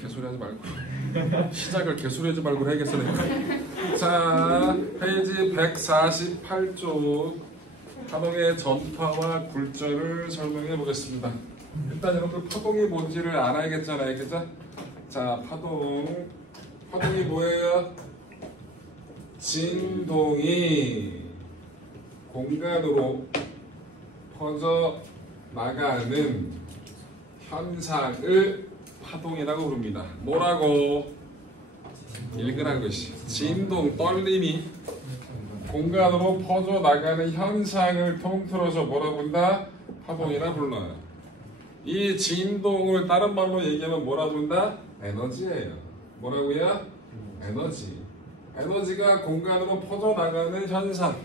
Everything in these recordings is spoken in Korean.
개소리하지 말고 시작을 개소리하지 말고 해야겠어 내가. 자, 페이지 148쪽 파동의 전파와 굴절을 설명해 보겠습니다. 일단 여러분들 파동이 뭔지를 알아야겠잖아요, 그죠? 자, 파동이 뭐예요? 진동이 공간으로 퍼져 나가는 현상을 파동이라고 부릅니다. 뭐라고? 읽으란 것이. 진동, 떨림이 공간으로 퍼져 나가는 현상을 통틀어서 뭐라 부른다? 파동이라 불러요. 이 진동을 다른 말로 얘기하면 뭐라 부른다? 에너지예요. 뭐라고요? 에너지. 에너지가 공간으로 퍼져 나가는 현상.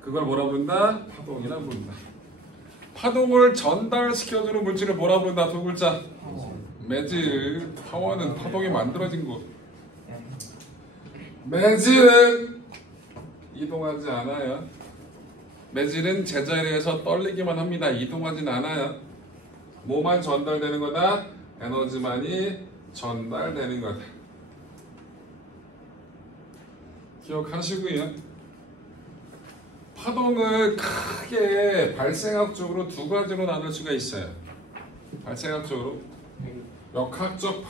그걸 뭐라 부른다? 파동이라 부른다. 파동을 전달시켜주는 물질을 뭐라 부른다? 두 글자. 매질. 파워는 파동이 만들어진 것. 매질은 이동하지 않아요. 매질은 제자리에서 떨리기만 합니다. 이동하진 않아요. 뭐만 전달되는 거다? 에너지만이 전달되는 거다. 기억하시고요. 파동을 크게 발생학적으로 두 가지로 나눌 수가 있어요. 발생학적으로 역학적,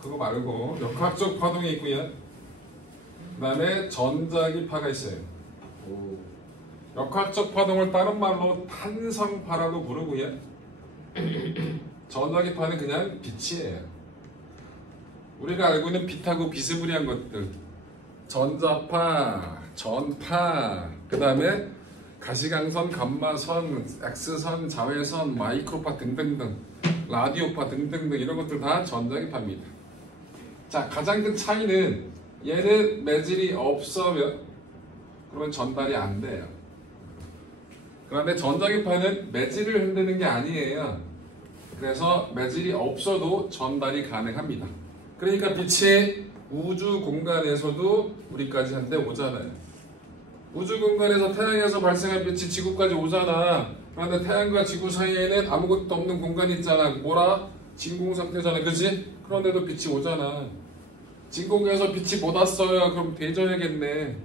그거 말고 역학적 파동이 있고요. 그 다음에 전자기파가 있어요. 역학적 파동을 다른 말로 탄성파라고 부르고요. 전자기파는 그냥 빛이에요. 우리가 알고 있는 빛하고 비스무리한 것들, 전자파, 전파, 그 다음에 가시광선, 감마선, X선, 자외선, 마이크로파 등등등, 라디오파 등등등 이런 것들 다 전자기파입니다. 자, 가장 큰 차이는 얘는 매질이 없으면 그러면 전달이 안 돼요. 그런데 전자기파는 매질을 흔드는 게 아니에요. 그래서 매질이 없어도 전달이 가능합니다. 그러니까 빛이 우주 공간에서도 우리까지 한데 오잖아요. 우주 공간에서 태양에서 발생한 빛이 지구까지 오잖아. 그런데 태양과 지구 사이에는 아무것도 없는 공간이 있잖아. 뭐라? 진공 상태잖아. 그치? 그런데도 빛이 오잖아. 진공에서 빛이 못 왔어요. 그럼 대전해야겠네.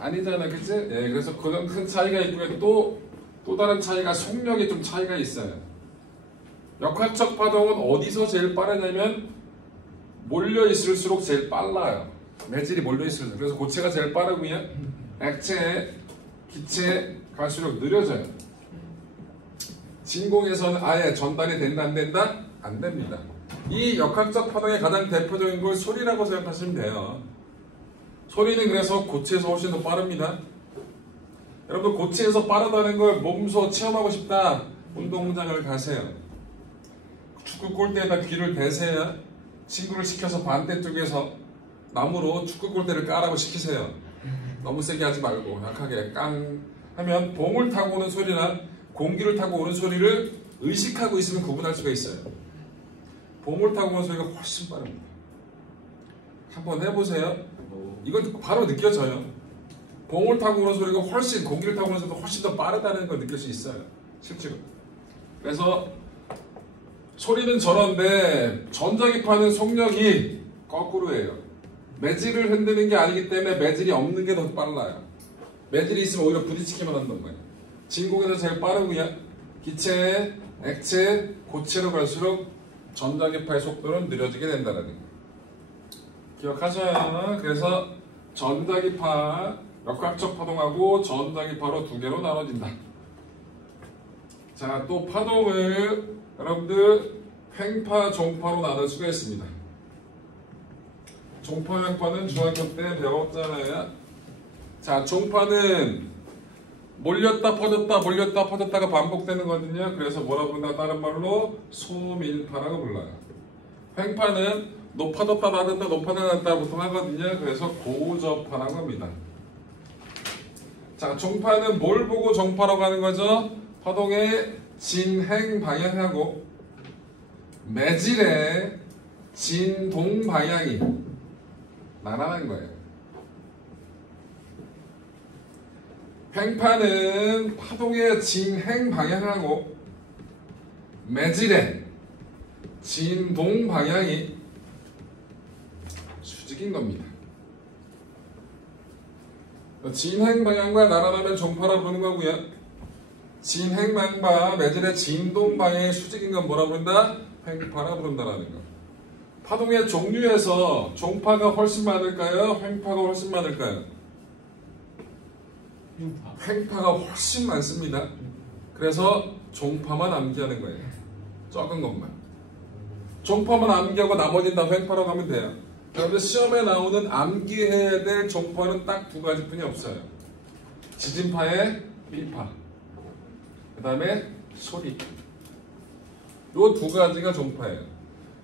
아니잖아. 그치? 예, 그래서 그런 큰 차이가 있고요. 또 다른 차이가 속력이 좀 차이가 있어요. 역학적 파동은 어디서 제일 빠르냐면 몰려있을수록 제일 빨라요. 매질이 몰려있을수록. 그래서 고체가 제일 빠르고요. 액체, 기체 갈수록 느려져요. 진공에서는 아예 전달이 된다 안 된다? 안 됩니다. 이 역학적 파동의 가장 대표적인 걸 소리라고 생각하시면 돼요. 소리는 그래서 고체에서 훨씬 더 빠릅니다. 여러분 고체에서 빠르다는 걸 몸소 체험하고 싶다. 운동장을 가세요. 축구 골대에다 귀를 대세요. 친구를 시켜서 반대쪽에서 나무로 축구 골대를 까라고 시키세요. 너무 세게 하지 말고 약하게 깡 하면 봉을 타고 오는 소리나 공기를 타고 오는 소리를 의식하고 있으면 구분할 수가 있어요. 봉을 타고 오는 소리가 훨씬 빠릅니다. 한번 해보세요. 이건 바로 느껴져요. 봉을 타고 오는 소리가 훨씬, 공기를 타고 오는 소리가 훨씬 더 빠르다는 걸 느낄 수 있어요. 실제로. 그래서 소리는 저런데 전자기파는 속력이 거꾸로예요. 매질을 흔드는 게 아니기 때문에 매질이 없는 게 더 빨라요. 매질이 있으면 오히려 부딪히기만 한단 말이에요. 진공에서 제일 빠르고요. 기체, 액체, 고체로 갈수록 전자기파의 속도는 느려지게 된다는 거예요. 기억하셔요. 그래서 전자기파, 역학적 파동하고 전자기파로 두 개로 나눠진다. 자, 또 파동을 여러분들 횡파, 종파로 나눌 수가 있습니다. 종파, 횡파는 중학교 때 배웠잖아요. 자, 종파는 몰렸다 퍼졌다 몰렸다 퍼졌다가 반복되는 거거든요. 그래서 뭐라 부른다? 다른 말로 소밀파라고 불러요. 횡파는 높아졌다 낮았다 높아졌다 낮았다 보통 하거든요. 그래서 고저파라고 합니다. 자, 종파는 뭘 보고 종파라고 하는 거죠? 파동의 진행 방향하고 매질의 진동 방향이 나란한 거예요. 횡파는 파동의 진행 방향하고 매질의 진동 방향이 수직인 겁니다. 진행 방향과 나란하면 종파라 부르는 거고요. 진행 방향과 매질의 진동 방향이 수직인 건 뭐라 부른다? 횡파라 부른다라는 거. 파동의 종류에서 종파가 훨씬 많을까요? 횡파가 훨씬 많을까요? 횡파가 훨씬 많습니다. 그래서 종파만 암기하는 거예요. 적은 것만. 종파만 암기하고 나머지는 다 횡파라고 하면 돼요. 그런데 시험에 나오는 암기해야 될 종파는 딱 두 가지뿐이 없어요. 지진파에 비파, 그 다음에 소리. 요 두 가지가 종파예요.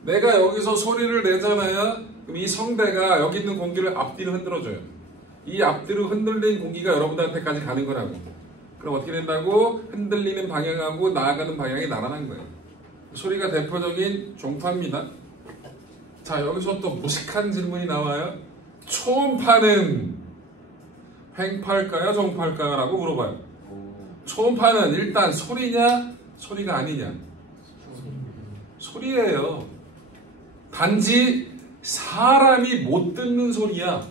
내가 여기서 소리를 내잖아요. 그럼 이 성대가 여기 있는 공기를 앞뒤로 흔들어줘요. 이 앞뒤로 흔들린 공기가 여러분들한테까지 가는 거라고. 그럼 어떻게 된다고? 흔들리는 방향하고 나아가는 방향이 나란한 거예요. 소리가 대표적인 종파입니다. 자, 여기서 또 무식한 질문이 나와요. 초음파는 횡파일까요? 종파일까요? 라고 물어봐요. 초음파는 일단 소리냐? 소리가 아니냐? 소리예요. 단지 사람이 못 듣는 소리야.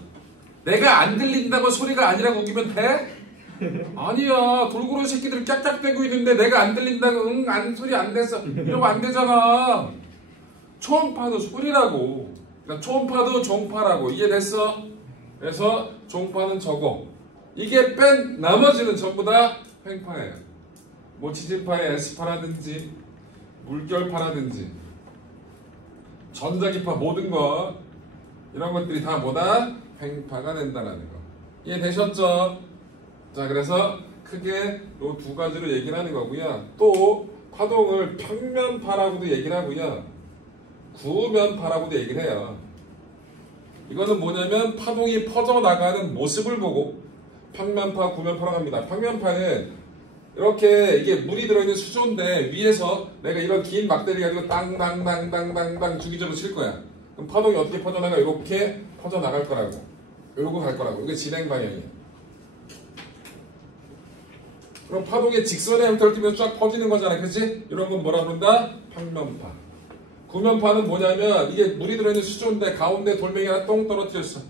내가 안 들린다고 소리가 아니라고 우기면 돼? 아니야. 돌고래 새끼들이 깍깍대고 있는데 내가 안 들린다고 소리 안 됐어. 이러면 안 되잖아. 초음파도 소리라고. 그러니까 초음파도 종파라고. 이해됐어? 그래서 종파는 저거. 이게 뺀 나머지는 전부 다 횡파예요. 뭐 지진파의 S파라든지 물결파라든지 전자기파 모든 것 이런 것들이 다 뭐다? 횡파가 된다는 거. 이해되셨죠? 자, 그래서 크게 이 두 가지로 얘기를 하는 거고요. 또 파동을 평면파라고도 얘기를 하고요. 구면파라고도 얘기를 해요. 이거는 뭐냐면 파동이 퍼져나가는 모습을 보고 평면파, 구면파라고 합니다. 평면파는 이렇게 이게 물이 들어있는 수조인데 위에서 내가 이런 긴 막대기 가지고 땅땅땅땅땅땅 주기적으로 칠 거야. 그럼 파동이 어떻게 퍼져나가? 이렇게 퍼져나갈 거라고. 이러고 갈 거라고. 이게 진행 방향이에요. 그럼 파동의 직선의 형태를 띠면 쫙 퍼지는 거잖아. 그치? 이런 건 뭐라 부른다? 평면파. 구면파는 뭐냐면 이게 물이 들어있는 수조인데 가운데 돌멩이 하나 똥 떨어뜨렸어.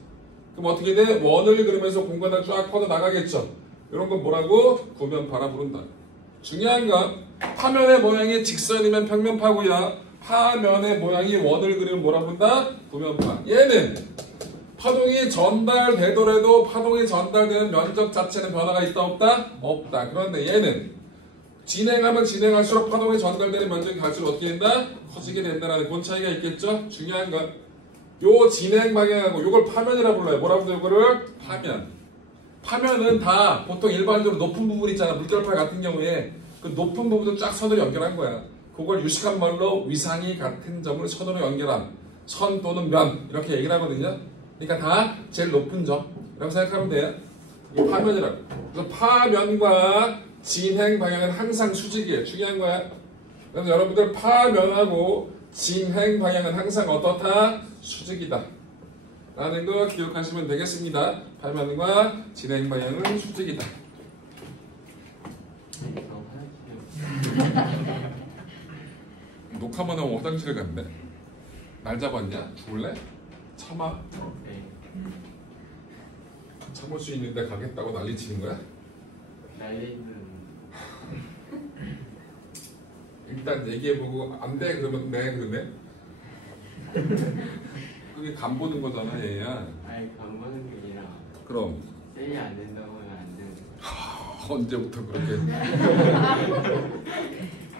그럼 어떻게 돼? 원을 그리면서 공간을 쫙 퍼져나가겠죠. 이런 건 뭐라고? 구면파라 부른다. 중요한 건 파면의 모양이 직선이면 평면파고요. 파면의 모양이 원을 그리면 뭐라 부른다? 구면파. 얘는 파동이 전달되더라도 파동이 전달되는 면적 자체는 변화가 있다 없다? 없다. 그런데 얘는 진행하면 진행할수록 파동이 전달되는 면적이 갈수록 어떻게 된다? 커지게 된다는 그런 차이가 있겠죠? 중요한 건 요 진행 방향하고 요걸 파면이라 불러요. 뭐라 불러요? 요거를 파면. 파면은 다 보통 일반적으로 높은 부분 있잖아. 물결파 같은 경우에 그 높은 부분을 쫙 선으로 연결한 거야. 그걸 유식한 말로 위상이 같은 점을 선으로 연결한 선 또는 면 이렇게 얘기를 하거든요. 그러니까 다 제일 높은 점이라고 생각하면 돼요. 이게 파면이라고. 그래서 파면과 진행 방향은 항상 수직이에요. 중요한 거야. 그래서 여러분들 파면하고 진행 방향은 항상 어떻다? 수직이다. 라는 거 기억하시면 되겠습니다. 파면과 진행 방향은 수직이다. 녹화만 하면 화장실 간대. 날 잡았냐? 죽을래? 참아. 참을 수 있는데 가겠다고 난리치는 거야? 난리는 일단 얘기해보고 안 돼 그러면 네 그러면 그게 간 보는 거잖아 얘야. 아니 강보는 게 아니라 그럼 셀이 안 된다고 하면 안 되는 언제부터 그렇게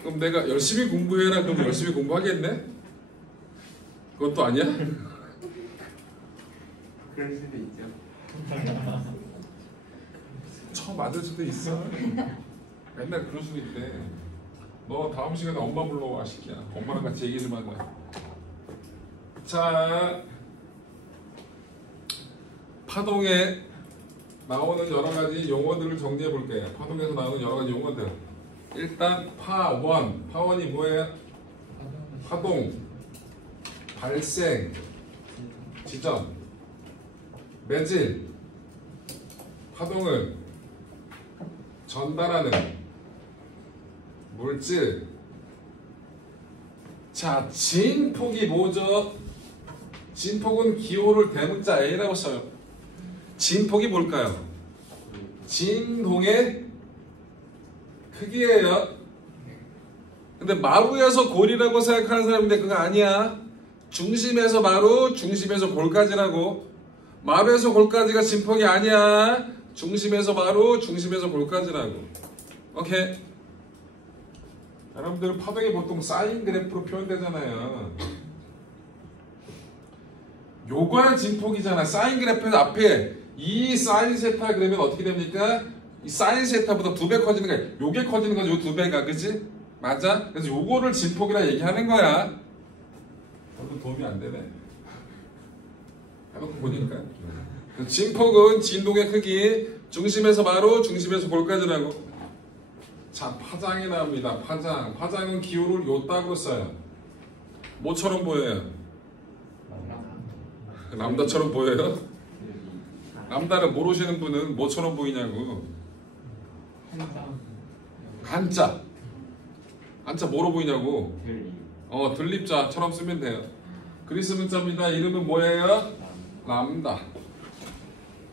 그럼 내가 열심히 공부해라 그럼 열심히 공부하겠네? 그건 또 아니야? 그럴 수도 있죠. 처음 맞을 수도 있어. 맨날 그럴 수도 있대. 너 다음 시간에 엄마 불러와 시키야. 엄마랑 같이 얘기 좀 하자. 자, 파동에 나오는 여러 가지 용어들을 정리해 볼게요. 파동에서 나오는 여러 가지 용어들. 일단 파원. 파원이 뭐예요? 파동, 발생, 지점, 매질, 파동을 전달하는 물질, 자, 진폭이 뭐죠? 진폭은 기호를 대문자 A라고 써요. 진폭이 뭘까요? 진동의 크기예요. 근데 마루에서 골이라고 생각하는 사람인데 그거 아니야. 중심에서 마루, 중심에서 골까지라고. 마루에서 골까지가 진폭이 아니야. 중심에서 마루, 중심에서 골까지라고. 오케이. 여러분들 파동이 보통 사인 그래프로 표현되잖아요. 요거는 진폭이잖아. 사인 그래프에서 앞에 이 사인 세타 그러면 어떻게 됩니까? 이 사인 세타보다 2배 커지는 거야. 요게 커지는 거죠. 요 2배가. 그치? 맞아? 그래서 요거를 진폭이라 얘기하는 거야. 저도 도움이 안 되네. 해놓고 보니까. 진폭은 진동의 크기, 중심에서 마루, 중심에서 골까지라고. 자, 파장이 나옵니다. 파장. 파장은 기호를 요따구로 써요. 뭐처럼 보여요? 람다처럼 보여요? 람다를 모르시는 분은 뭐처럼 보이냐고. 한자. 한자 뭐로 보이냐고. 들립자처럼 쓰면 돼요. 그리스 문자입니다. 이름은 뭐예요? 람다.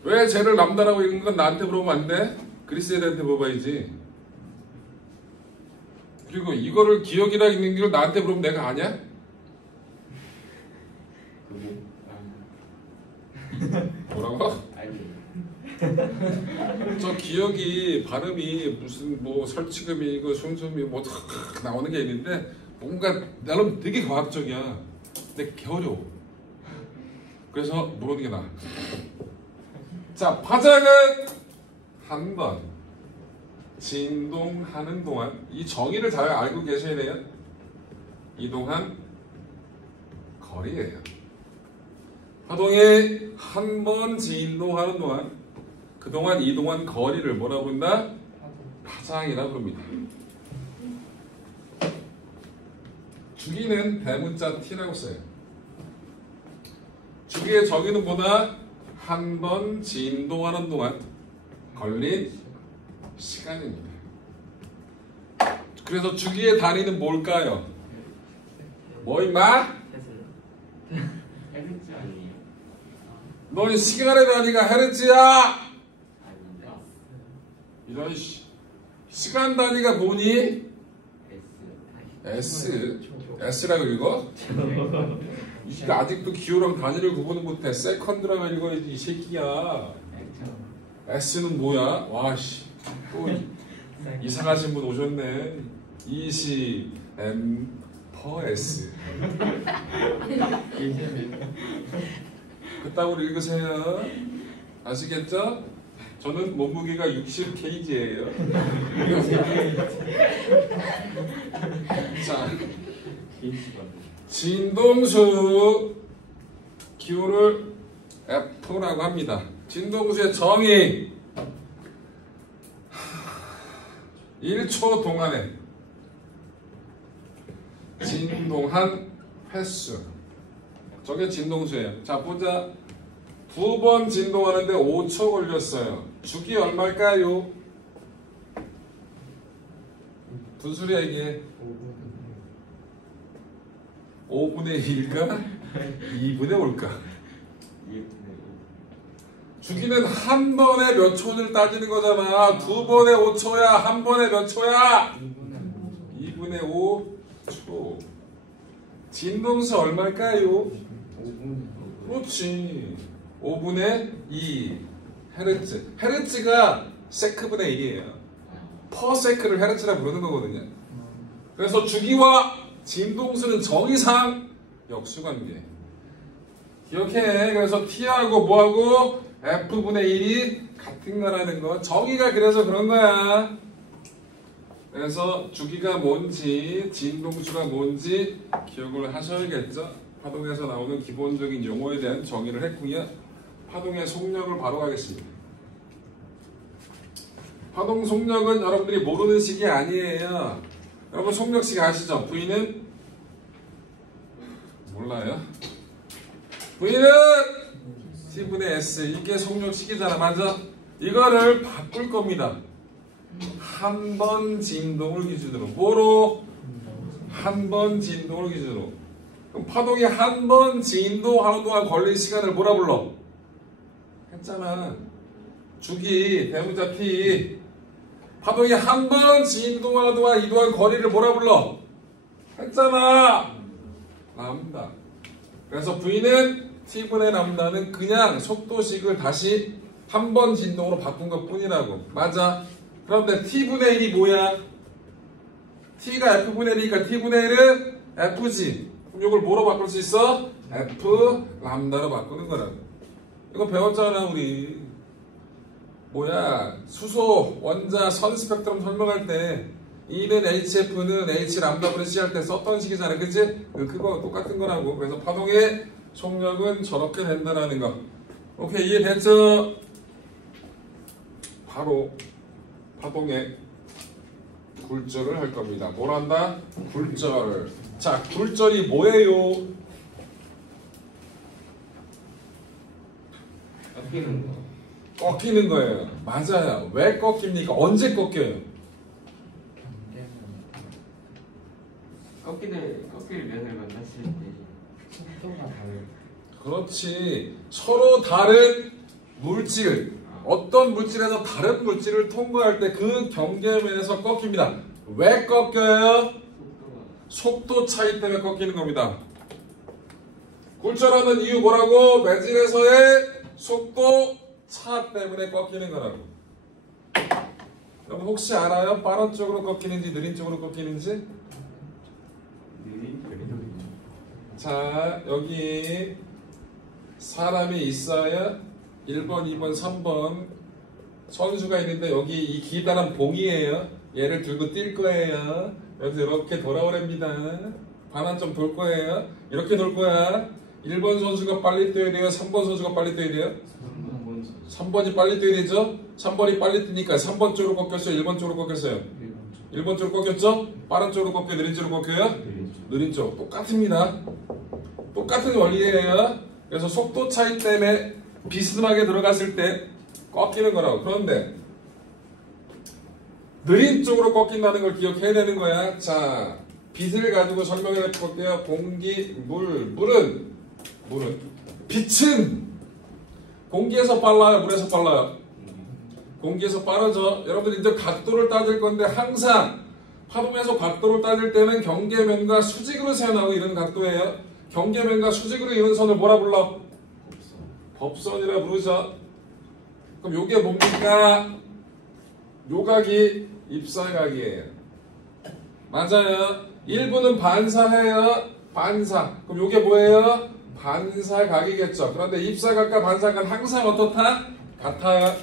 왜 쟤를 람다라고 읽는 건 나한테 물어보면 안 돼? 그리스 애들한테 물어봐야지. 그리고 이거를 기억이라 읽는 걸 나한테 물어보면 내가 아냐? 뭐라고? 저 기억이 발음이 무슨 뭐 설치금이고 순수미 뭐 나오는 게 있는데 뭔가 나름 되게 과학적이야. 근데 어려워. 그래서 모르는 게 나아. 자, 파장은 한 번 진동하는 동안 이 정의를 잘 알고 계셔야 돼요. 이동한 거리예요. 파동이 한 번 진동하는 동안 그동안 이동한 거리를 뭐라고 부른다? 파장이라고 부릅니다. 주기는 대문자 T라고 써요. 주기의 정의는 뭐다? 한 번 진동하는 동안 걸린 시간입니다. 그래서 주기의 단위는 뭘까요? 뭐 임마? 헤르츠 아니에요? 넌 시간의 단위가 헤르츠야! 아닌데. 이런 시간 단위가 뭐니? S. S라고 읽어? 이게 아직도 기호랑 단위를 구분을 못해. 세컨드라고 읽어야지 이 새끼야. S는 뭐야? 와씨 또 이상하신 분 오셨네. 20 M per S. 그따구로 읽으세요. 아시겠죠? 저는 몸무게가 60kg예요. 자, 진동수 기호를 F라고 합니다. 진동수의 정의 1초 동안에 진동한 횟수. 저게 진동수예요. 자, 보자. 2번 진동하는데 5초 걸렸어요. 주기 얼마일까요? 분수리 얘기해. 5분의 1일까? 2분의 5일까? 주기는 한 번에 몇 초를 따지는 거잖아. 2번에 5초야. 한 번에 몇 초야? 2분의 5초. 진동수 얼마일까요? 그렇지. 5분의 2 헤르츠. 헤르츠가 세크분의 1이에요. 퍼세크를 헤르츠라 부르는 거거든요. 그래서 주기와 진동수는 정의상 역수관계. 기억해. 그래서 T하고 뭐하고 F분의 1이 같은 거라는 거. 정의가 그래서 그런 거야. 그래서 주기가 뭔지 진동수가 뭔지 기억을 하셔야겠죠. 파동에서 나오는 기본적인 용어에 대한 정의를 했고요. 파동의 속력을 바로 가겠습니다. 파동 속력은 여러분들이 모르는 식이 아니에요. 여러분 속력식 아시죠? V는 몰라요? V는 T분의 S. 이게 속력식이잖아. 맞아? 이거를 바꿀 겁니다. 한 번 진동을 기준으로 뭐로? 한 번 진동을 기준으로. 그럼 파동이 한 번 진동하는 동안 걸린 시간을 뭐라 불러? 했잖아. 주기 대문자 T. 파동이 한 번 진동하는 동안 이동한 거리를 뭐라 불러? 했잖아. 람다. 그래서 V는 T분의 람다는 그냥 속도식을 다시 한 번 진동으로 바꾼 것 뿐이라고. 맞아. 그런데 T분의 1이 뭐야? T가 F분의 1이니까 T분의 1은 F지. 그럼 이걸 뭐로 바꿀 수 있어? F 람다로 바꾸는 거라고. 이거 배웠잖아 우리. 뭐야? 수소, 원자, 선 스펙트럼 설명할 때 E는 HF는 H 람다분의 C 할 때 썼던 식이잖아. 그치? 그거 똑같은 거라고. 그래서 파동의 속력은 저렇게 된다라는 거. 오케이, 이해됐죠? 바로 파동의 굴절을 할 겁니다. 뭘 한다? 굴절. 자, 굴절이 뭐예요? 꺾이는 거. 꺾이는 거예요. 맞아요. 왜 꺾입니까? 언제 꺾여요? 꺾일 면을 만났을 때 속도가 다르. 그렇지. 서로 다른 물질, 어떤 물질에서 다른 물질을 통과할 때 그 경계면에서 꺾입니다. 왜 꺾여요? 속도 차이 때문에 꺾이는 겁니다. 굴절하는 이유 뭐라고? 매질에서의 속도 차 때문에 꺾이는 거라고. 여러분 혹시 알아요? 빠른 쪽으로 꺾이는지 느린 쪽으로 꺾이는지? 자, 여기 사람이 있어요. 1번, 2번, 3번 선수가 있는데 여기 이 기다란 봉이에요. 얘를 들고 뛸 거예요. 여기서 이렇게 돌아오랍니다. 반환점 돌 거예요. 이렇게 돌 거야. 1번 선수가 빨리 뛰어야 돼요? 3번 선수가 빨리 뛰어야 돼요? 3번이 빨리 뛰어야 되죠? 3번이 빨리 뛰니까 3번 쪽으로 꺾였어요? 1번 쪽으로 꺾였어요? 1번 쪽으로 꺾였죠? 빠른 쪽으로 꺾여요? 느린 쪽으로 꺾여요? 느린 쪽. 똑같습니다. 똑같은 원리예요. 그래서 속도 차이 때문에 비스듬하게 들어갔을 때 꺾이는 거라고. 그런데 느린 쪽으로 꺾인다는 걸 기억해야 되는 거야. 자, 빛을 가지고 설명해 볼게요. 공기, 물은 빛은 공기에서 빨라요? 물에서 빨라요? 공기에서 빠르죠. 여러분들 이제 각도를 따질 건데 항상 파동에서 각도를 따질 때는 경계면과 수직으로 세어나고 이런 각도예요. 경계면과 수직으로 이런 선을 뭐라 불러? 법선이라 부르죠. 그럼 요게 뭡니까? 요각이 입사각이에요. 맞아요. 1부는 반사해요. 반사. 그럼 요게 뭐예요? 반사각이겠죠. 그런데 입사각과 반사각은 항상 어떻다? 같아요.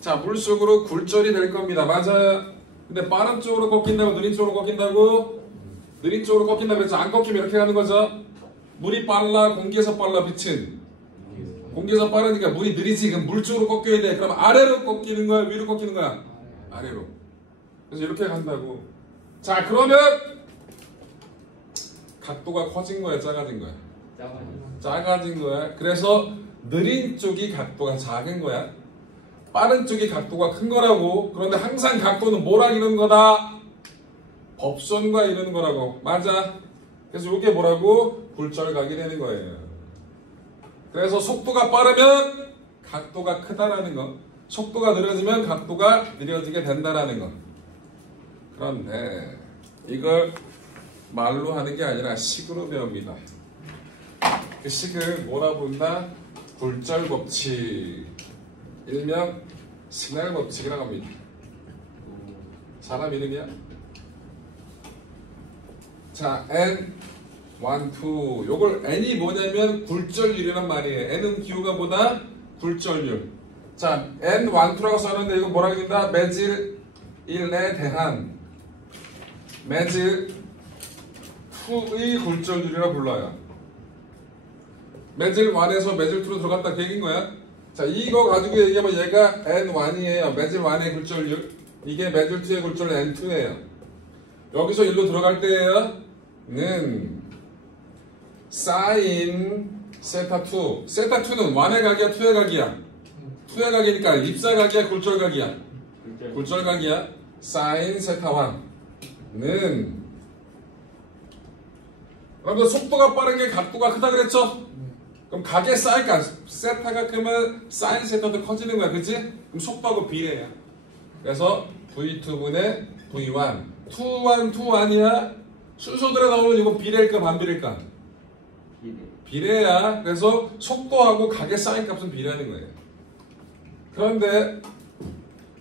자, 물속으로 굴절이 될 겁니다. 맞아요. 근데 빠른 쪽으로 꺾인다고 느린 쪽으로 꺾인다고? 느린 쪽으로 꺾인다고 그랬죠. 안 꺾이면 이렇게 가는 거죠. 물이 빨라, 공기에서 빨라, 빛은? 공기에서 빠르니까 물이 느리지. 그럼 물 쪽으로 꺾여야 돼. 그럼 아래로 꺾이는 거야? 위로 꺾이는 거야? 아래로. 그래서 이렇게 간다고. 자, 그러면 각도가 커진 거야? 작아진 거야? 작아진 거야. 그래서 느린 쪽이 각도가 작은 거야. 빠른 쪽이 각도가 큰 거라고. 그런데 항상 각도는 뭐랑 이루는 거다? 법선과 이루는 거라고. 맞아. 그래서 이게 뭐라고? 굴절각이 되는 거예요. 그래서 속도가 빠르면 각도가 크다라는 거. 속도가 느려지면 각도가 느려지게 된다라는 거. 그런데 이걸 말로 하는 게 아니라 식으로 배웁니다. 그 식을 뭐라 부른다? 굴절 법칙. 일명 스넬 법칙이라고 합니다. 사람 이름이야? 자, N 1, 2. 요걸 N이 뭐냐면 굴절률이란 말이에요. N은 기호가 뭐다? 굴절률. 자, N 1, 2라고 써놨는데 이거 뭐라고 된다? 매질 1에 대한 매질 2의 굴절률이라 불러요. 매질 1에서 매질 2로 들어갔다 그 얘기인 거야. 자, 이거 가지고 얘기하면 얘가 N1이에요. 매질 1의 굴절률. 이게 매질 2의 굴절률 N2예요. 여기서 1로 들어갈 때는 사인 세타2. 세타2는 1의 각이야? 2의 각이야? 2의 각이니까 입사각이야? 굴절각이야? 굴절각이야. 사인 세타1는 그러면 속도가 빠른 게 각도가 크다 그랬죠? 그럼 각의 사이가 세타가 크면 사인 세타도 커지는 거야, 그치? 그럼 속도하고 비례야. 그래서 V2분의 V1 2,1,2,1이야. 순서대로 나오면 이건 비례일까 반비례일까? 비례. 비례야. 그래서 속도하고 각의 사인 값은 비례하는 거예요. 그런데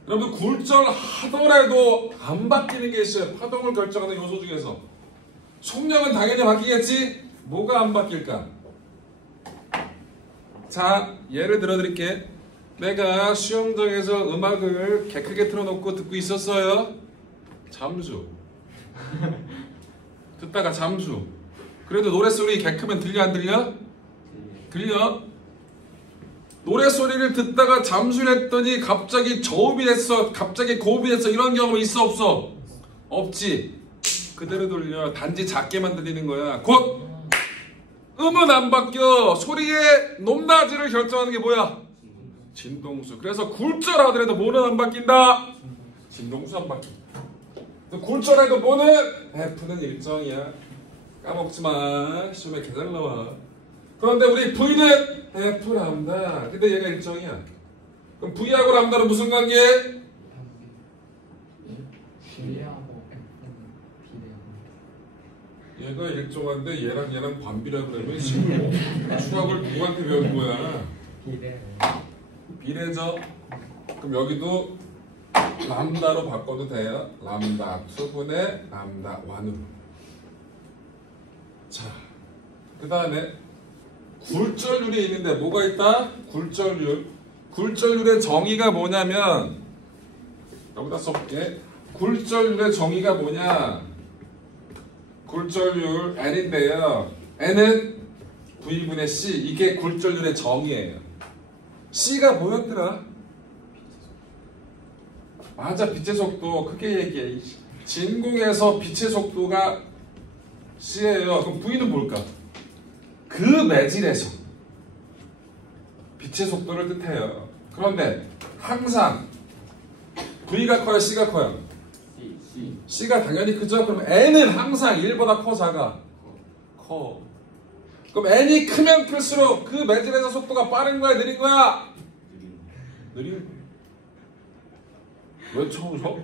여러분 굴절하더라도 안 바뀌는 게 있어요. 파동을 결정하는 요소 중에서. 속력은 당연히 바뀌겠지? 뭐가 안 바뀔까? 자, 예를 들어 드릴게. 내가 수영장에서 음악을 개 크게 틀어놓고 듣고 있었어요. 잠수. 듣다가 잠수. 그래도 노래소리 개 크면 들려 안 들려? 들려? 노래소리를 듣다가 잠수를 했더니 갑자기 저음이 됐어, 갑자기 고음이 됐어. 이런 경우 있어 없어? 없지. 그대로 돌려. 단지 작게만 들리는 거야. 곧 음은 안 바뀌어. 소리의 높낮이를 결정하는 게 뭐야? 진동수. 그래서 굴절하더라도 뭐는 안 바뀐다? 진동수 안 바뀐다. 굴절해도 뭐는? F는 일정이야. 까먹지 마. 시험에 개잘 나와. 그런데 우리 V는 F 람다. 근데 얘가 일정이야. 그럼 V하고 람다는 무슨 관계? 비례하고 비례하고. 얘가 일정한데 얘랑 반비례 그러면 지금 수학을 누구한테 배운 거야? 비례. 비례죠. 그럼 여기도 람다로 바꿔도 돼요. 람다 2분의 람다 1으로. 자, 그 다음에 굴절률이 있는데 뭐가 있다? 굴절률. 굴절률의 정의가 뭐냐면 여기다 써볼게. 굴절률의 정의가 뭐냐? 굴절률 N인데요. N은 V분의 C. 이게 굴절률의 정의예요. C가 뭐였더라? 맞아, 빛의 속도. 크게 얘기해. 진공에서 빛의 속도가 C예요. 그럼 V는 뭘까? 그 매질에서 빛의 속도를 뜻해요. 그런데 항상 V가 커요, C가 커요? C. C가 당연히 크죠? 그럼 N은 항상 1보다 커, 작아? 커. 그럼 N이 크면 클수록 그 매질에서 속도가 빠른 거야, 느린 거야? 느린. 왜 처음 서?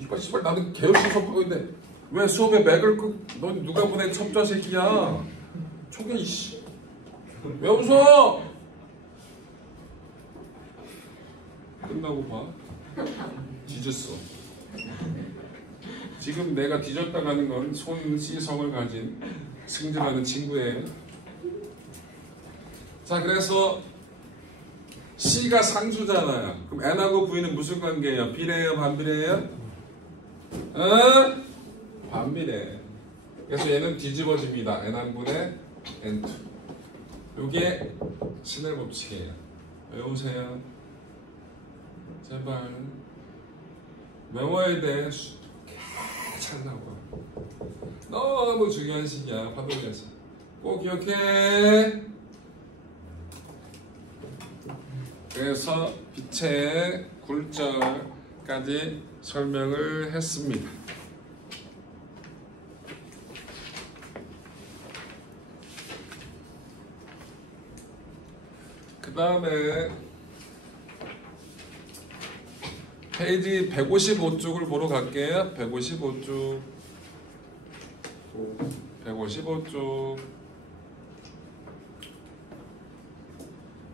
이빨 나는 개열심히 수업하고 있는데 왜 수업에 맥을 넌 누가 보낸 첩자 새끼야? 초계 이씨. 왜 웃어? 끝나고 봐. 뒤졌어. 지금 내가 뒤졌다 가는 건 손시성을 가진 승진하는 친구예요. 자, 그래서 C가 상수잖아요. 그럼 N하고 V는 무슨 관계예요? 비례예요? 반비례예요? 반비례. 그래서 얘는 뒤집어집니다. N1분의 N2. 이게 신의 법칙이에요. 외우세요. 제발. 외워야 돼. 잘 나와. 너무 중요한 식이야. 파동에서. 꼭 기억해. 그래서 빛의 굴절까지 설명을 했습니다. 그 다음에 페이지 155쪽을 보러 갈게요. 155쪽. 155쪽.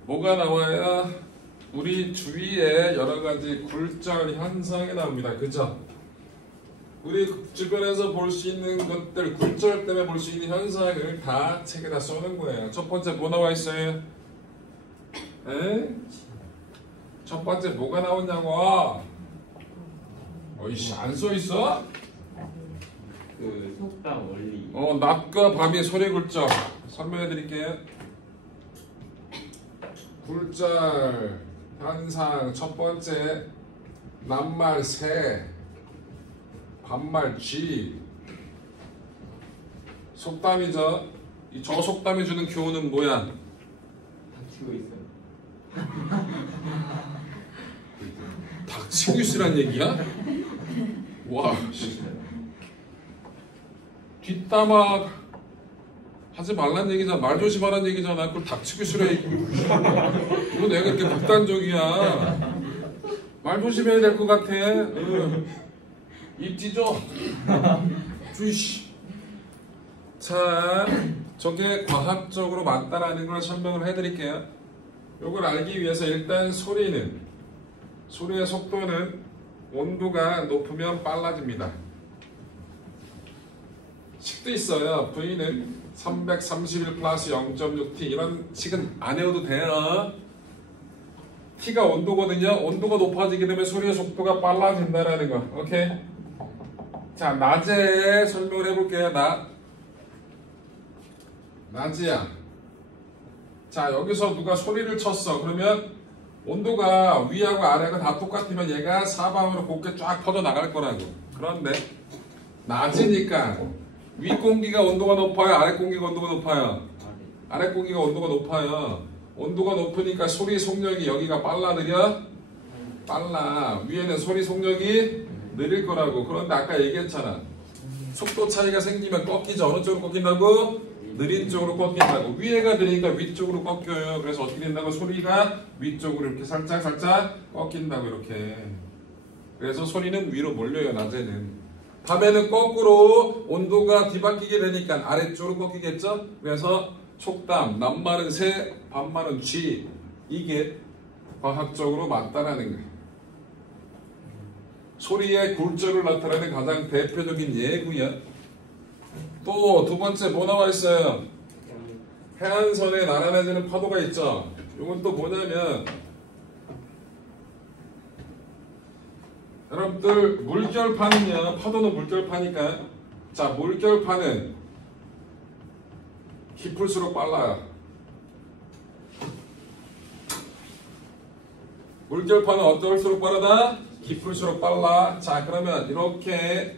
뭐가 나와요? 우리 주위에 여러 가지 굴절 현상이 나옵니다. 그죠? 우리 주변에서 볼 수 있는 것들, 굴절 때문에 볼 수 있는 현상을 다 책에다 써놓은 거예요. 첫 번째 뭐 나와 있어요? 에? 첫 번째 뭐가 나오냐고? 어이씨, 안 써 있어? 그 속담 원리. 낮과 밤의 소리 굴절 설명해 드릴게요. 굴절 현상 첫 번째, 낮말 새, 밤말 쥐. 속담이죠. 이 저 속담이 주는 교훈은 뭐야? 닥치고 있어요. 닥치고 있으란 얘기야? 와, 뒷담화 하지 말란 얘기잖아. 말 조심하란 얘기잖아. 그걸 닥치기 싫어해. 이거 내가 이렇게 극단적이야. 말 조심해야 될 것 같아. 입 찢어. 주이씨. 자, 저게 과학적으로 맞다라는 걸 설명을 해드릴게요. 이걸 알기 위해서 일단 소리의 속도는 온도가 높으면 빨라집니다. 식도 있어요. V는 331 플러스 0.6T 이런 식은 안 외워도 돼요. T가 온도거든요. 온도가 높아지게 되면 소리의 속도가 빨라진다라는 거. 오케이? 자, 낮에 설명을 해볼게요. 낮이야. 자, 여기서 누가 소리를 쳤어. 그러면 온도가 위하고 아래가 다 똑같으면 얘가 사방으로 곱게 쫙 퍼져 나갈 거라고. 그런데 낮이니까 위 공기가 온도가 높아요? 아래 공기가 온도가 높아요? 아래 공기가 온도가 높아요. 온도가 높으니까 소리 속력이 여기가 빨라 느려? 빨라. 위에는 소리 속력이 느릴 거라고. 그런데 아까 얘기했잖아. 속도 차이가 생기면 꺾이죠. 어느 쪽으로 꺾인다고? 느린 쪽으로 꺾인다고. 위에가 느리니까 위쪽으로 꺾여요. 그래서 어떻게 된다고? 소리가 위쪽으로 이렇게 살짝 꺾인다고 이렇게. 그래서 소리는 위로 몰려요. 낮에는. 밤에는 거꾸로 온도가 뒤바뀌게 되니까 아래쪽으로 꺾이겠죠? 그래서 촉담, 낮말은 새, 밤말은 쥐. 이게 과학적으로 맞다라는 거예요. 소리의 굴절을 나타내는 가장 대표적인 예고요. 또 두 번째 뭐 나와 있어요? 해안선에 나란해지는 파도가 있죠. 이건 또 뭐냐면 여러분들 물결파는요. 파도는 물결파니까 자 물결파는 깊을수록 빨라요. 물결파는 어떨수록 빠르다? 깊을수록 빨라. 자 그러면 이렇게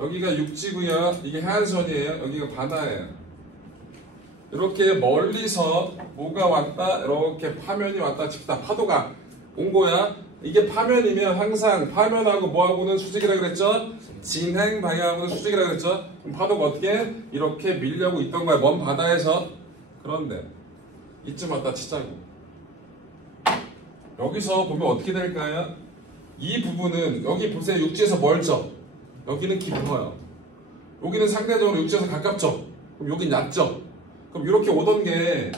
여기가 육지고요. 이게 해안선이에요. 여기가 바다예요. 이렇게 멀리서 뭐가 왔다 이렇게 파면이 왔다 싶다. 파도가 온 거야. 이게 파면이면 항상 파면하고 뭐하고는 수직이라 그랬죠? 진행 방향하고는 수직이라 그랬죠? 그럼 파도가 어떻게 이렇게 밀려고 있던 거야. 먼 바다에서. 그런데 이쯤 왔다 치자고. 여기서 보면 어떻게 될까요? 이 부분은 여기 보세요. 육지에서 멀죠? 여기는 깊어요. 여기는 상대적으로 육지에서 가깝죠? 그럼 여긴 얕죠? 그럼 이렇게 오던 게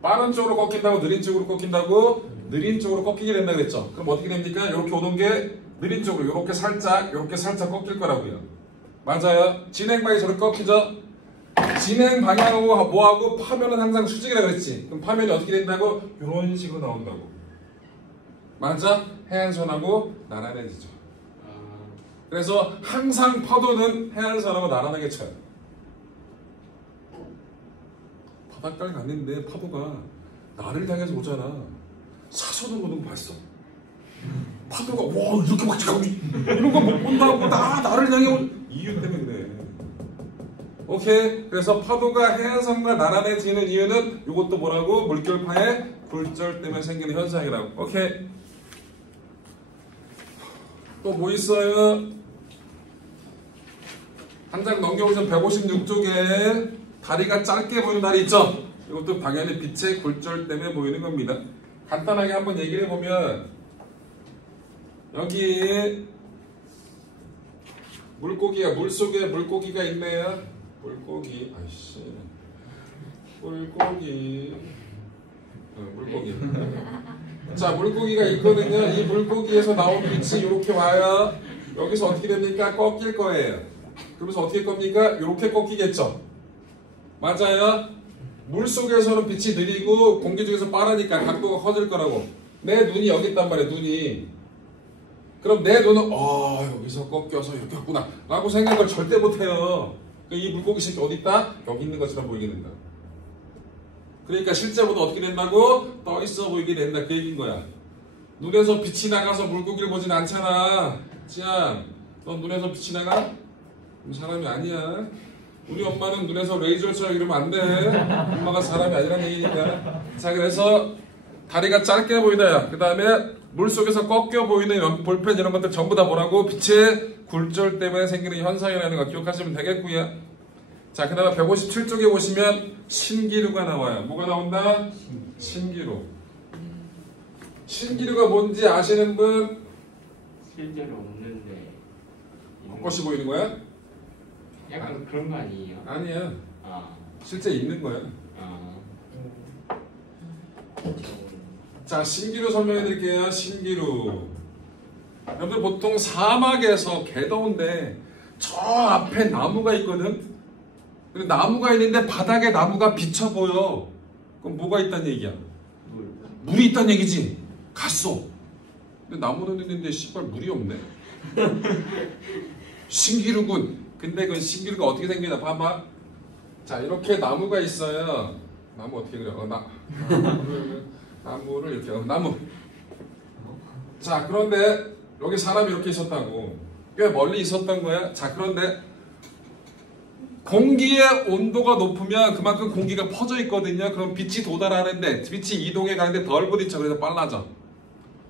빠른 쪽으로 꺾인다고 느린 쪽으로 꺾인다고? 느린 쪽으로 꺾이게 된다 그랬죠? 그럼 어떻게 됩니까? 이렇게 오던 게 느린 쪽으로 이렇게 살짝 꺾일 거라고요. 맞아요? 진행 방향이 저렇게 꺾이죠? 진행 방향하고 뭐하고 파면은 항상 수직이라 그랬지? 그럼 파면이 어떻게 된다고? 이런 식으로 나온다고. 맞아? 해안선하고 나란해지죠. 그래서 항상 파도는 해안선하고 나란하게 쳐요. 바닷가에 갔는데 파도가 나를 향해서 오잖아. 사선으로 오는 거 봤어? 파도가 와 이렇게 막 차고 이런 거 못 본다고 나를 향해 온 이유 때문에 그래. 오케이. 그래서 파도가 해안선과 나란해지는 이유는 이것도 뭐라고? 물결파의 굴절 때문에 생기는 현상이라고. 오케이. 또 뭐 있어요? 한 장 넘겨보시면 156쪽에 다리가 짧게 보이는 다리 있죠? 이것도 당연히 빛의 굴절 때문에 보이는 겁니다. 간단하게 한번 얘기를 해보면 여기 물속에 물고기가 있네요. 물고기. 자 물고기가 있거든요. 이 물고기에서 나온 빛이 이렇게 와요. 여기서 어떻게 됩니까? 꺾일 거예요. 그러면서 어떻게 겁니까? 이렇게 꺾이겠죠. 맞아요? 물속에서는 빛이 느리고 공기 중에서 빠르니까 각도가 커질 거라고. 내 눈이 여기 있단 말이에요. 눈이. 그럼 내 눈은 여기서 꺾여서 이렇게 왔구나 라고 생각을 절대 못해요. 이 물고기 새끼 어디 있다? 여기 있는 것처럼 보이게 된다. 그러니까 실제로도 어떻게 된다고? 떠 있어 보이게 된다. 그 얘기인 거야. 눈에서 빛이 나가서 물고기를 보진 않잖아. 지양, 너 눈에서 빛이 나가? 사람이 아니야. 우리 엄마는 눈에서 레이저처럼 이러면 안 돼. 엄마가 사람이 아니라는 얘기니까. 자, 그래서 다리가 짧게 보이다야. 그 다음에 물속에서 꺾여 보이는 볼펜 이런 것들 전부 다 뭐라고? 빛의 굴절 때문에 생기는 현상이라는 거 기억하시면 되겠고요. 자, 그 다음에 157쪽에 보시면 신기루가 나와요. 뭐가 나온다? 신기루. 신기루가 뭔지 아시는 분? 실제로 없는데 벚꽃이 보이는 거야? 약간 그런 거 아니에요? 아니야. 아, 실제 있는 거야. 자, 신기루 설명해 드릴게요. 신기루. 여러분들 보통 사막에서 개 더운데 저 앞에 나무가 있거든. 근데 나무가 있는데 바닥에 나무가 비쳐 보여. 그럼 뭐가 있다는 얘기야? 물이 있다는 얘기지. 갔어. 근데 나무는 있는데 씨발 물이 없네. 신기루군. 근데 그 신기루가 어떻게 생기나 봐봐. 자, 이렇게 나무가 있어요. 나무 어떻게 그려? 나무를 이렇게 나무. 자, 그런데 여기 사람이 이렇게 있었다고. 꽤 멀리 있었던 거야. 자, 그런데 공기의 온도가 높으면 그만큼 공기가 퍼져 있거든요. 그럼 빛이 도달하는데, 빛이 이동해 가는데 덜 부딪혀. 그래서 빨라져.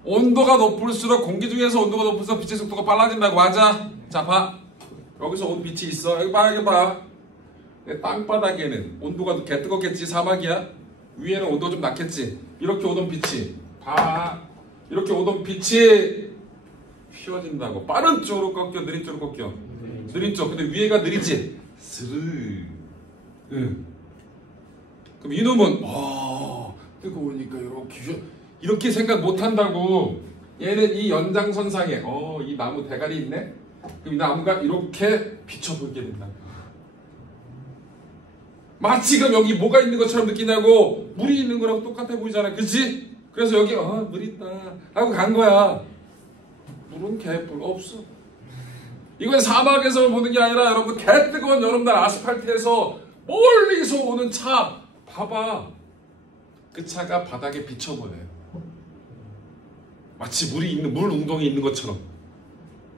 온도가 높을수록, 공기 중에서 온도가 높을수록 빛의 속도가 빨라진다고. 맞아? 자, 봐. 여기서 온 빛이 있어. 여기 봐, 여기 봐. 땅바닥에는 온도가 개 뜨겁겠지. 사막이야. 위에는 온도가 좀 낮겠지. 이렇게 오던 빛이, 봐. 이렇게 오던 빛이 휘어진다고. 빠른 쪽으로 꺾여, 느린 쪽으로 꺾여. 느린 쪽. 근데 위에가 느리지. 스르. 응. 그럼 이놈은 뜨거우니까 이렇게 생각 못 한다고. 얘는 이 연장선상에 이 나무 대가리 있네. 그럼 이 나무가 이렇게 비쳐 보이게 된다. 마치 그럼 여기 뭐가 있는 것처럼 느끼냐고. 물이 있는 거랑 똑같아 보이잖아. 그치? 그래서 여기 물 있다 하고 간 거야. 물은 개뿔 없어. 이건 사막에서 보는 게 아니라 여러분, 개 뜨거운 여름날 아스팔트에서 멀리서 오는 차 봐봐. 그 차가 바닥에 비쳐 보여요. 마치 물 웅덩이 있는 것처럼.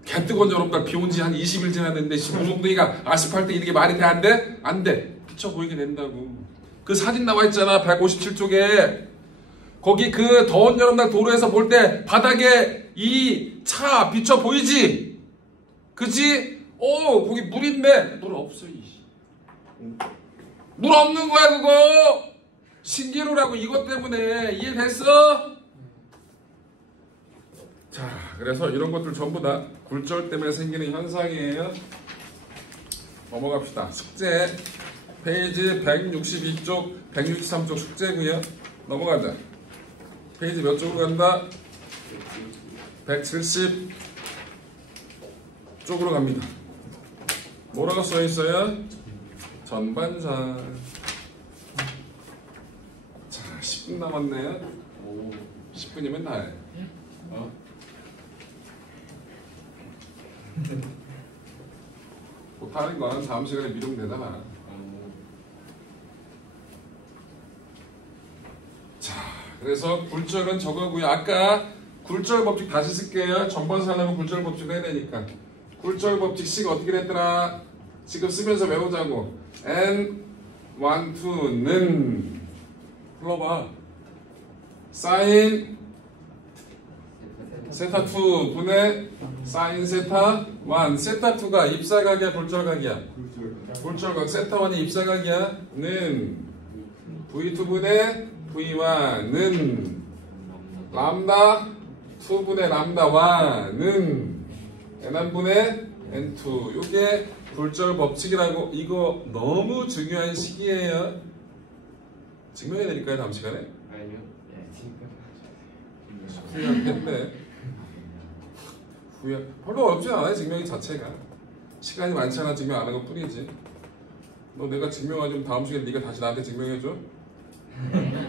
개 뜨거운 여름날 비 온 지 한 20일 지났는데 물 웅덩이가 아스팔트에 있는 게 말이 돼? 안 돼? 안 돼. 비쳐 보이게 된다고. 그 사진 나와 있잖아. 157쪽에. 거기 그 더운 여름날 도로에서 볼 때 바닥에 이 차 비쳐 보이지? 그치? 거기 물 있네. 물 없어. 물 없는 거야 그거. 신기루라고. 이것 때문에. 이해됐어? 자, 그래서 이런 것들 전부 다 굴절 때문에 생기는 현상이에요. 넘어갑시다. 숙제 페이지 162쪽 163쪽 숙제고요. 넘어가자. 페이지 몇 쪽으로 간다? 170 쪽으로 갑니다. 뭐라고 써 있어요? 전반사. 자, 10분 남았네요. 10분이면 나야. 못하는 거는 다음 시간에 미루면 되잖아. 자, 그래서 굴절은 저거고요. 아까 굴절 법칙 다시 쓸게요. 전반사하면 굴절 법칙 해야 되니까. 굴절 법칙식 어떻게 됐더라? 지금 쓰면서 외우자고. n1, 2는 불러봐. 사인 세타 2 분의 사인 세타 1. 세타 2가 입사각이야, 굴절각이야? 굴절각. 세타 1이 입사각이야. 는 v2 분의 v1은 람다 2분의 람다 1은 n1분의 n2. 요게 굴절 법칙이라고. 이거 너무 중요한 식이에요. 증명해 드릴까요, 다음 시간에? 아니요. 네, 지금. 후회하겠네. 별로 어렵지 않아요, 증명이 자체가. 시간이 많지 않아 증명 안 한 것 뿐이지. 너 내가 증명하자면 다음 시간에 네가 다시 나한테 증명해줘?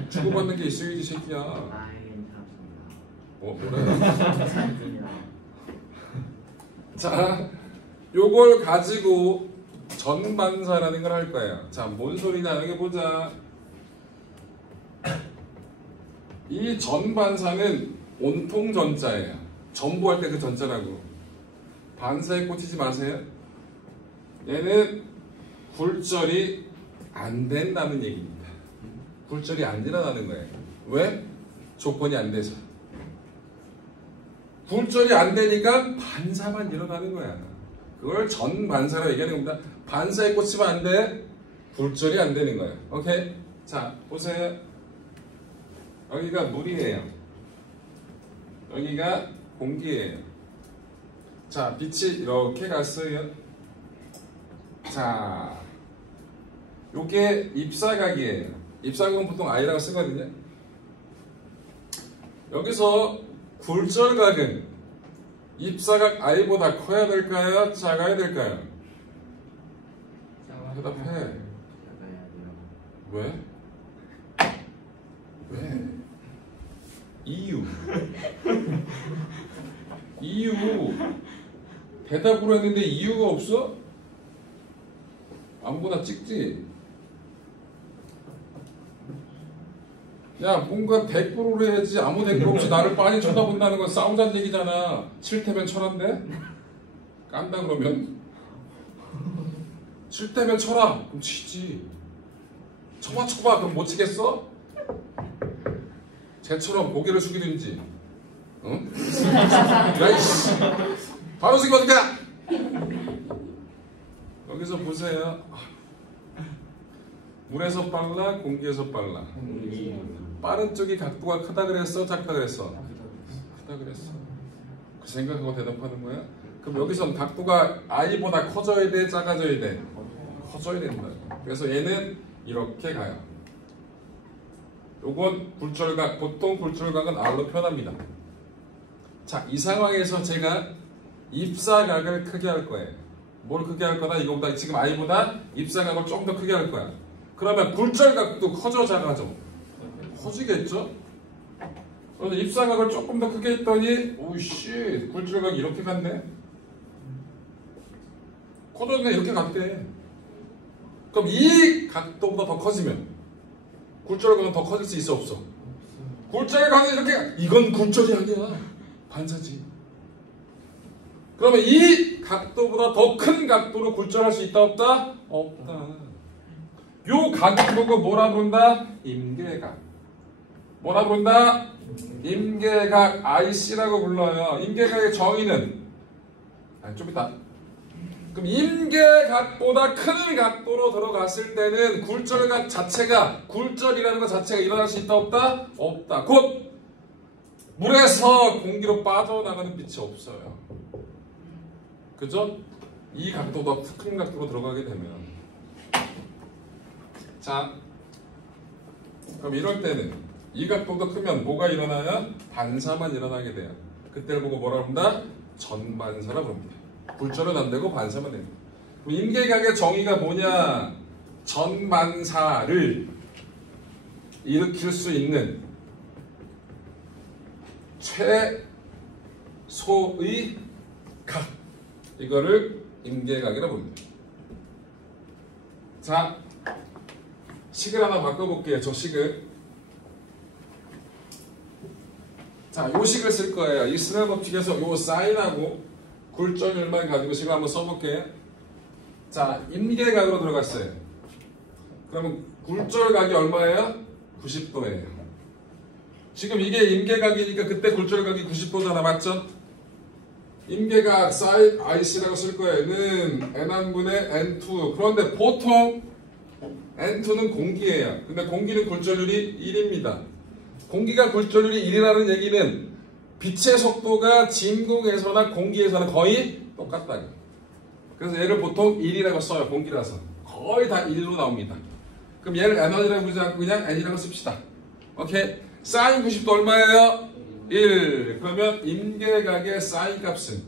주고받는 게 있어야지, 새끼야. 뭐래? 자, 요걸 가지고 전반사라는 걸 할 거예요. 자, 뭔 소리냐, 여기 보자. 이 전반사는 온통 전자예요. 전부할 때 그 전자라고. 반사에 꽂히지 마세요. 얘는 굴절이 안 된다는 얘기입니다. 굴절이 안 일어나는 거예요. 왜? 조건이 안 돼서. 굴절이 안 되니까 반사만 일어나는 거야. 그걸 전반사라고 얘기하는 겁니다. 반사에 꽂히면 안 돼. 굴절이 안 되는 거예요. 오케이? 자, 보세요. 여기가 물이에요. 여기가 공기예요. 자, 빛이 이렇게 갔어요. 자, 요게 입사각이에요. 입사각은 보통 I라고 쓰거든요. 여기서 굴절각은 입사각 I보다 커야 될까요? 작아야 될까요? 대답해. 작아야 돼요. 왜? 왜? 이유. 이유. 대답으로 했는데 이유가 없어? 아무거나 찍지. 야, 뭔가 100%로 해야지. 아무 댓글 없이 나를 빤히 쳐다본다는 건 싸우자는 얘기잖아. 칠테면 철한데? 깐다 그러면? 칠테면 쳐라. 그럼 치지. 쳐봐. 그럼 못 치겠어? 쟤처럼 고개를 숙이든지. 응? 야이씨. 바로 숙이 어떻게? 여기서 보세요. 물에서 빨라, 공기에서 빨라. 빠른 쪽이 각도가 크다 그랬어, 작다 그랬어? 크다 그랬어. 그 생각하고 대답하는 거야? 그럼 여기선 각도가 I보다 커져야 돼, 작아져야 돼? 커져야 된다. 그래서 얘는 이렇게 가요. 요건 굴절각, 보통 굴절각은 R로 표현합니다. 자, 이 상황에서 제가 입사각을 크게 할 거예요. 뭘 크게 할 거다? 이거보다 지금 I보다 입사각을 좀 더 크게 할 거야. 그러면 굴절각도 커져, 작아져? 커지겠죠? 그래서 입사각을 조금 더 크게 했더니 오이씨, 굴절각이 이렇게 갔네? 커졌네, 이렇게 갔대. 그럼 이 각도보다 더 커지면 굴절각은 더 커질 수 있어, 없어? 굴절각은 이렇게, 이건 굴절이 아니야. 반사지. 그러면 이 각도보다 더 큰 각도로 굴절할 수 있다, 없다? 없다. 요 각을 보고 뭐라 부른다? 임계각. 뭐라 부른다? 임계각 IC라고 불러요. 임계각의 정의는 좀 이따. 그럼 임계각보다 큰 각도로 들어갔을 때는 굴절각 자체가, 굴절이라는 것 자체가 일어날 수 있다, 없다? 없다. 곧 물에서 공기로 빠져나가는 빛이 없어요. 그죠? 이 각도보다 큰 각도로 들어가게 되면. 자, 그럼 이럴 때는 이 각도도 크면 뭐가 일어나요? 반사만 일어나게 돼요. 그때를 보고 뭐라 부른다? 전반사라 부릅니다. 굴절은 안 되고 반사만 됩니다. 그럼 임계각의 정의가 뭐냐? 전반사를 일으킬 수 있는 최소의 각, 이거를 임계각이라 부릅니다. 자, 식을 하나 바꿔볼게요. 저 식을. 자, 요 식을 쓸 거예요. 이 스넬 법칙에서 요 사인하고 굴절률만 가지고 식을 한번 써볼게요. 자, 임계각으로 들어갔어요. 그러면 굴절각이 얼마예요? 90도예요. 지금 이게 임계각이니까 그때 굴절각이 90도잖아, 맞죠? 임계각 사인 IC라고 쓸 거예요. 는 N1분의 N2. 그런데 보통 N2는 공기예요. 근데 공기는 굴절률이 1입니다. 공기가 굴절률이 1이라는 얘기는 빛의 속도가 진공에서나 공기에서는 거의 똑같다. 그래서 얘를 보통 1이라고 써요. 공기라서. 거의 다 1로 나옵니다. 그럼 얘를 N1이라고 부르지 않고 그냥 N이라고 씁시다. 오케이. 사인 90도 얼마예요? 1. 그러면 임계각의 사인 값은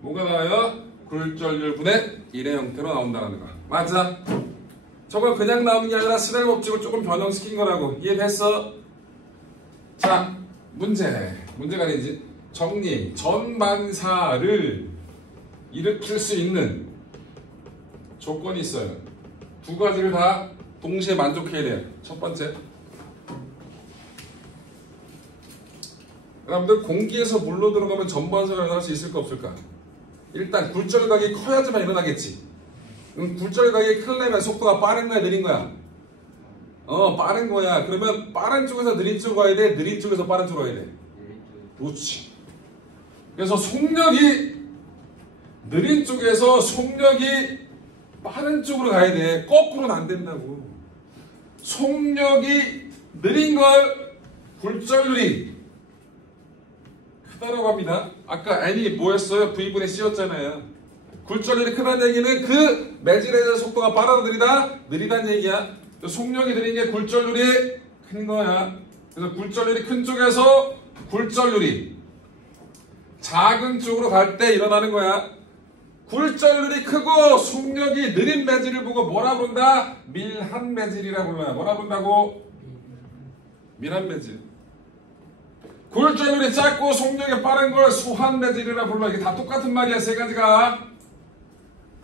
뭐가 나와요? 굴절률 분의 1의 형태로 나온다는 거. 맞아? 저거 그냥 나오는 게 아니라 스넬 법칙을 조금 변형시킨 거라고. 이해됐어? 자, 문제가 아니지. 정리. 전반사를 일으킬 수 있는 조건이 있어요. 두 가지를 다 동시에 만족해야 돼요. 첫 번째, 여러분들 공기에서 물로 들어가면 전반사가 일어날 수 있을까 없을까? 일단 굴절각이 커야지만 일어나겠지. 굴절각이 크려면 속도가 빠른 거야, 느린 거야? 빠른 거야. 그러면 빠른 쪽에서 느린 쪽으로 가야 돼? 느린 쪽에서 빠른 쪽으로 가야 돼? 그렇지. 그래서 속력이 느린 쪽에서 속력이 빠른 쪽으로 가야 돼. 거꾸로는 안 된다고. 속력이 느린 걸 굴절률이 크다라고 합니다. 아까 n이 뭐였어요? v분의 c였잖아요. 굴절률이 크다는 얘기는 그 매질에 대한 속도가 빠르다 느리다? 느리다는 얘기야. 속력이 느린 게 굴절률이 큰 거야. 그래서 굴절률이 큰 쪽에서 굴절률이 작은 쪽으로 갈 때 일어나는 거야. 굴절률이 크고 속력이 느린 매질을 보고 뭐라 부른다? 밀한 매질이라 불러요. 뭐라 부른다고? 밀한 매질. 굴절률이 작고 속력이 빠른 걸 소한 매질이라 불러. 이게 다 똑같은 말이야. 세 가지가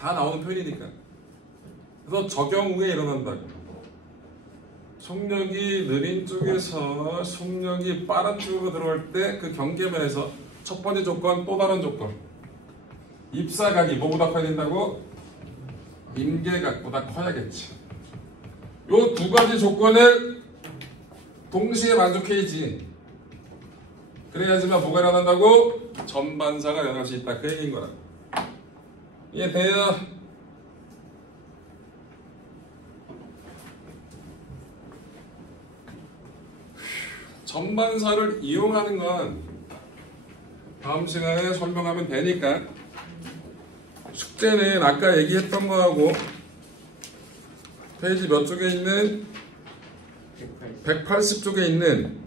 다 나오는 표현이니까. 그래서 적용 후에 일어난다고. 속력이 느린 쪽에서 속력이 빠른 쪽으로 들어올 때 그 경계면에서 첫 번째 조건, 또 다른 조건. 입사각이 뭐보다 커야 된다고? 임계각보다 커야겠지. 요 두 가지 조건을 동시에 만족해야지. 그래야지만 뭐가 일어난다고? 전반사가 일어날 수 있다. 그 얘기인 거라. 이해돼요? 전반사를 이용하는 건 다음 시간에 설명하면 되니까 숙제는 아까 얘기했던 거하고 페이지 몇 쪽에 있는 180쪽에 있는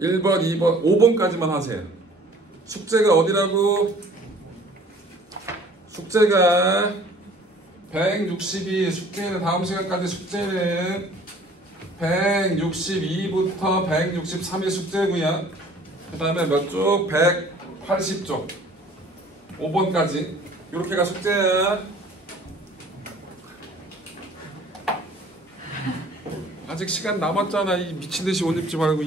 1번, 2번, 5번까지만 하세요. 숙제가 어디라고? 숙제가 162, 숙제는 다음 시간까지 숙제는 162부터 163이 숙제고요. 그 다음에 몇 쪽? 180쪽 5번까지 이렇게가 숙제야. 아직 시간 남았잖아. 이 미친듯이 옷 입지 말고.